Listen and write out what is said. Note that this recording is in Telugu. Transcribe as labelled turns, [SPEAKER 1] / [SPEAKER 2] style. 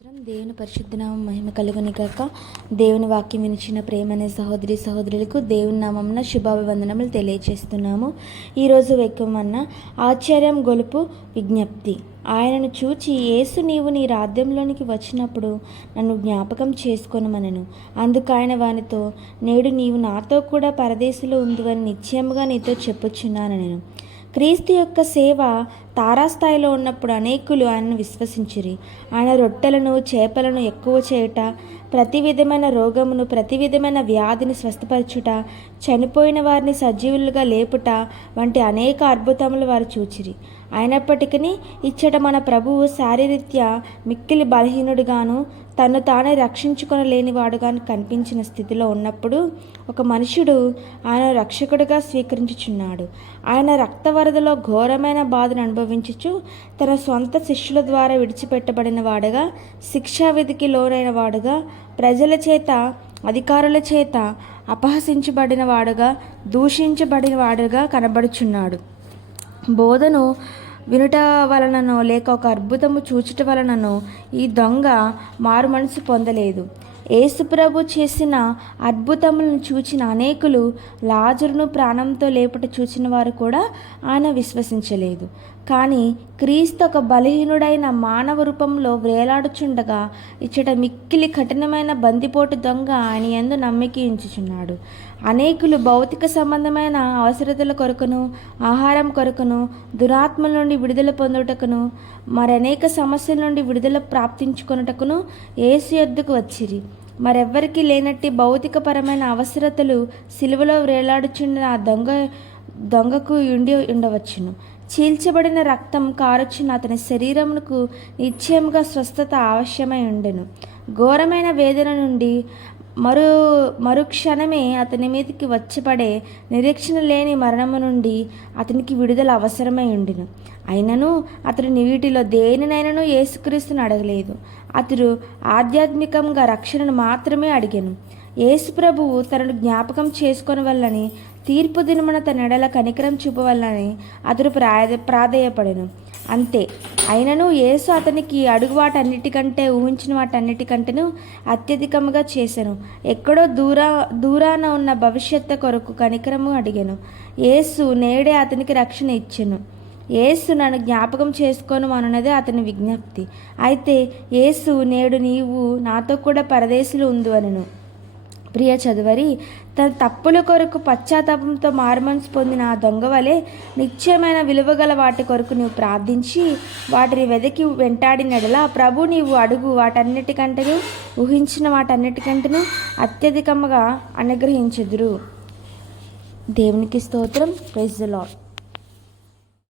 [SPEAKER 1] స్తోత్రం. దేవుని పరిశుద్ధనామం మహిమ కలుగుని కాక దేవుని వాక్యం వినిచిన ప్రేమనే సహోదరి సహోదరులకు దేవుని నామంన శుభాభివందనములు తెలియచేస్తున్నాము. ఈరోజు వెక్కమన్న ఆశ్చర్యం గొలుపు విజ్ఞప్తి. ఆయనను చూచి యేసు నీవు నీ రాజ్యంలోనికి వచ్చినప్పుడు నన్ను జ్ఞాపకం చేసుకొనమనను. అందుకు ఆయన వానితో నేడు నీవు నాతో కూడా పరదేశంలో ఉందివని నిశ్చయముగా నీతో చెప్పుచున్నాను నేను క్రీస్తు యొక్క సేవ తారాస్థాయిలో ఉన్నప్పుడు అనేకులు ఆయనను విశ్వసించిరి. ఆయన రొట్టెలను చేపలను ఎక్కువ చేయుట ప్రతి విధమైన రోగమును ప్రతి విధమైన వ్యాధిని స్వస్థపరచుట చనిపోయిన వారిని సజీవులుగా లేపుట వంటి అనేక అద్భుతములు వారు చూచిరి. అయినప్పటికీ ఇచ్చట మన ప్రభువు శారీరీత్యా మిక్కిలి బలహీనుడుగాను తను తానే రక్షించుకొనలేనివాడుగాను కనిపించిన స్థితిలో ఉన్నప్పుడు ఒక మనుషుడు ఆయన రక్షకుడిగా స్వీకరించుచున్నాడు. ఆయన రక్తవరదలో ఘోరమైన బాధను అనుభవించుచు తన సొంత శిష్యుల ద్వారా విడిచిపెట్టబడిన వాడుగా శిక్షావిధికి లోనైన వాడుగా ప్రజల చేత అధికారుల చేత అపహసించబడిన వాడుగా దూషించబడిన వాడుగా కనబడుచున్నాడు. బోధను వినుట వలననో లేక ఒక అద్భుతము చూచుట వలననో ఈ దొంగ మారు మనసు పొందలేదు. యేసుప్రభు చేసిన అద్భుతములను చూచిన అనేకులు లాజరును ప్రాణంతో లేపట చూచిన వారు కూడా ఆయన విశ్వసించలేదు. కానీ క్రీస్తు ఒక బలహీనుడైన మానవ రూపంలో వేలాడుచుండగా ఇచ్చట మిక్కిలి కఠినమైన బందిపోటు దొంగ ఆయన ఎందు నమ్మికి ఉంచుచున్నాడు. అనేకులు భౌతిక సంబంధమైన అవసరతల కొరకును ఆహారం కొరకును దురాత్మల నుండి విడుదల పొందుటకును మరనేక సమస్యల నుండి విడుదల ప్రాప్తించుకొనుటకును ఏసు యొద్దకు వచ్చిరి. మరెవ్వరికి లేనట్టి భౌతికపరమైన అవసరతలు సిలువలో వేలాడుచుండిన ఆ దొంగ దొంగకు ఉండి ఉండవచ్చును. చీల్చబడిన రక్తం కారొచ్చిన అతని శరీరమునకు నిశ్చయముగా స్వస్థత అవశ్యమై ఉండెను. ఘోరమైన వేదన నుండి మరు మరుక్షణమే అతని మీదకి వచ్చిపడే నిరీక్షణ లేని మరణము నుండి అతనికి విడుదల అవసరమై ఉండిను. అయినను అతడు వీటిలో దేనినైనను ఏసుక్రీస్తును అడగలేదు. అతడు ఆధ్యాత్మికంగా రక్షణను మాత్రమే అడిగాను. యేసు ప్రభువు తనను జ్ఞాపకం చేసుకొని వల్లని తీర్పు దినమున తన ఎడల కనికరం చూపవల్లని అతడు ప్రాయ ప్రాధేయపడెను. అంతే. అయినను యేసు అతనికి అడుగు వాటన్నిటికంటే ఊహించిన వాటన్నిటికంటేను అత్యధికముగా చేశాను ఎక్కడో దూరా దూరాన ఉన్న భవిష్యత్తు కొరకు కనికరము అడిగాను. యేసు నేడే అతనికి రక్షణ ఇచ్చాను. యేసు నన్ను జ్ఞాపకం చేసుకోను అనున్నదే అతని విజ్ఞప్తి. అయితే యేసు నేడు నీవు నాతో కూడా పరదేశులు ఉందు అనను ప్రియ చదువరి తన తప్పుల కొరకు పశ్చాత్తాపంతో మారుమనసు పొందిన ఆ దొంగ వలె నిశ్చయమైన విలువగల వాటి కొరకు నువ్వు ప్రార్థించి వాటిని వెదకి వెంటాడినడలా ప్రభు నీవు అడుగు వాటన్నిటికంటేను ఊహించిన వాటన్నిటికంటేను అత్యధికంగా అనుగ్రహించుదురు. దేవునికి స్తోత్రం. Praise the lord